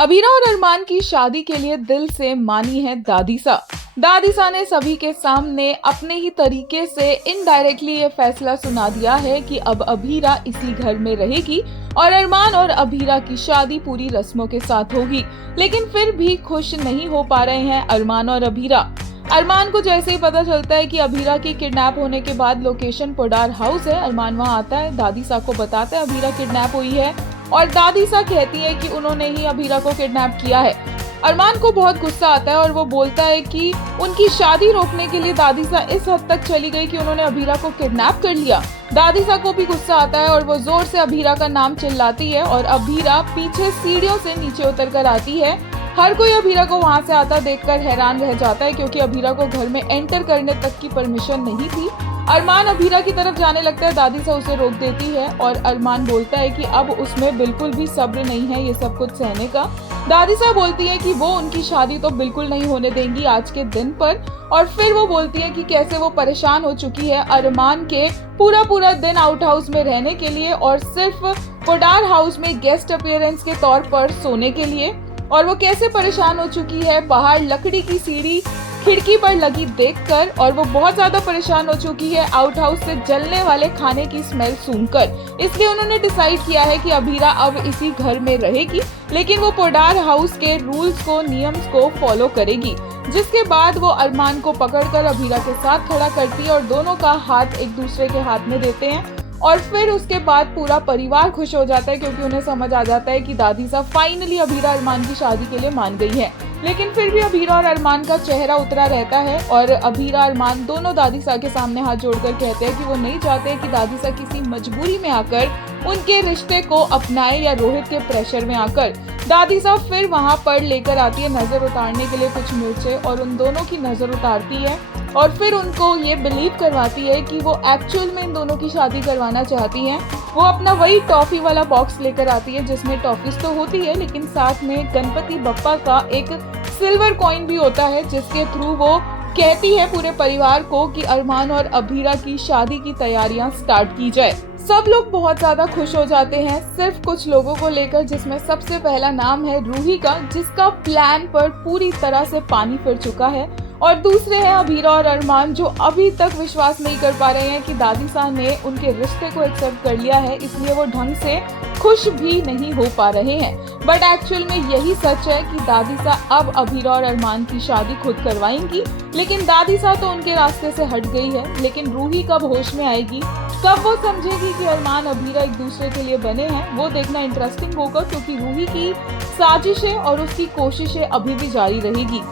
अबीरा और अरमान की शादी के लिए दिल से मानी है दादीसा। दादीसा ने सभी के सामने अपने ही तरीके से इनडायरेक्टली ये फैसला सुना दिया है कि अब अबीरा इसी घर में रहेगी और अरमान और अबीरा की शादी पूरी रस्मों के साथ होगी। लेकिन फिर भी खुश नहीं हो पा रहे हैं अरमान और अबीरा। अरमान को जैसे ही पता चलता है कि अबीरा की किडनैप होने के बाद लोकेशन पोडार हाउस है, अरमान वहां आता है, दादीसा को बताता है अबीरा किडनैप हुई है और दादीसा कहती है कि उन्होंने ही अबीरा को किडनैप किया है। अरमान को बहुत गुस्सा आता है और वो बोलता है कि उनकी शादी रोकने के लिए दादीसा इस हद तक चली गई कि उन्होंने अबीरा को किडनैप कर लिया। दादीसा को भी गुस्सा आता है और वो जोर से अबीरा का नाम चिल्लाती है और अबीरा पीछे सीढ़ियों से नीचे उतर कर आती है। हर कोई अबीरा को वहां से आता देखकर हैरान रह जाता है क्योंकि अबीरा को घर में एंटर करने तक की परमिशन नहीं थी। अरमान अबीरा की तरफ जाने लगता है, दादीसा उसे रोक देती है और अरमान बोलता है कि अब उसमें बिल्कुल भी सब्र नहीं है ये सब कुछ सहने का। दादीसा बोलती है कि वो उनकी शादी तो बिल्कुल नहीं होने देंगी आज के दिन पर, और फिर वो बोलती है कि कैसे वो परेशान हो चुकी है अरमान के पूरा दिन आउट हाउस में रहने के लिए और सिर्फ पोडार हाउस में गेस्ट अपीयरेंस के तौर पर सोने के लिए, और वो कैसे परेशान हो चुकी है बाहर लकड़ी की सीढ़ी खिड़की पर लगी देखकर, और वो बहुत ज्यादा परेशान हो चुकी है आउट हाउस से जलने वाले खाने की स्मेल सूंघकर। इसलिए उन्होंने डिसाइड किया है कि अबीरा अब इसी घर में रहेगी, लेकिन वो पोडार हाउस के रूल्स को, नियम्स को फॉलो करेगी। जिसके बाद वो अरमान को पकड़कर अबीरा के साथ खड़ा करती है और दोनों का हाथ एक दूसरे के हाथ में देते हैं और फिर उसके बाद पूरा परिवार खुश हो जाता है क्योंकि उन्हें समझ आ जाता है कि दादीसा फाइनली अबीरा अरमान की शादी के लिए मान गई है। लेकिन फिर भी अबीरा और अरमान का चेहरा उतरा रहता है और अबीरा अरमान दोनों दादीसा के सामने हाथ जोड़कर कहते हैं कि वो नहीं चाहते कि दादीसा किसी मजबूरी में आकर उनके रिश्ते को अपनाए या रोहित के प्रेशर में आकर। दादीसा फिर वहां पर लेकर आती है नजर उतारने के लिए कुछ मिर्चे और उन दोनों की नजर उतारती है और फिर उनको ये बिलीव करवाती है कि वो एक्चुअल में इन दोनों की शादी करवाना चाहती हैं। वो अपना वही टॉफी वाला बॉक्स लेकर आती है जिसमें टॉफीज तो होती है लेकिन साथ में गणपति बप्पा का एक सिल्वर कॉइन भी होता है, जिसके थ्रू वो कहती है पूरे परिवार को कि अरमान और अबीरा की शादी की तैयारियां स्टार्ट की जाए। सब लोग बहुत ज्यादा खुश हो जाते हैं सिर्फ कुछ लोगों को लेकर, जिसमें सबसे पहला नाम है रूही का, जिसका प्लान पर पूरी तरह से पानी फिर चुका है, और दूसरे हैं अबीरा और अरमान जो अभी तक विश्वास नहीं कर पा रहे हैं कि दादीसा ने उनके रिश्ते को एक्सेप्ट कर लिया है, इसलिए वो ढंग से खुश भी नहीं हो पा रहे हैं। बट एक्चुअल में यही सच है कि दादीसा अब अबीरा और अरमान की शादी खुद करवाएंगी, लेकिन दादीसा तो उनके रास्ते से हट गई है। लेकिन रूही कब होश में आएगी, कब वो समझेगी कि अरमान अबीरा एक दूसरे के लिए बने हैं, वो देखना इंटरेस्टिंग होगा क्योंकि रूही की साजिशें और उसकी कोशिशें अभी भी जारी रहेगी।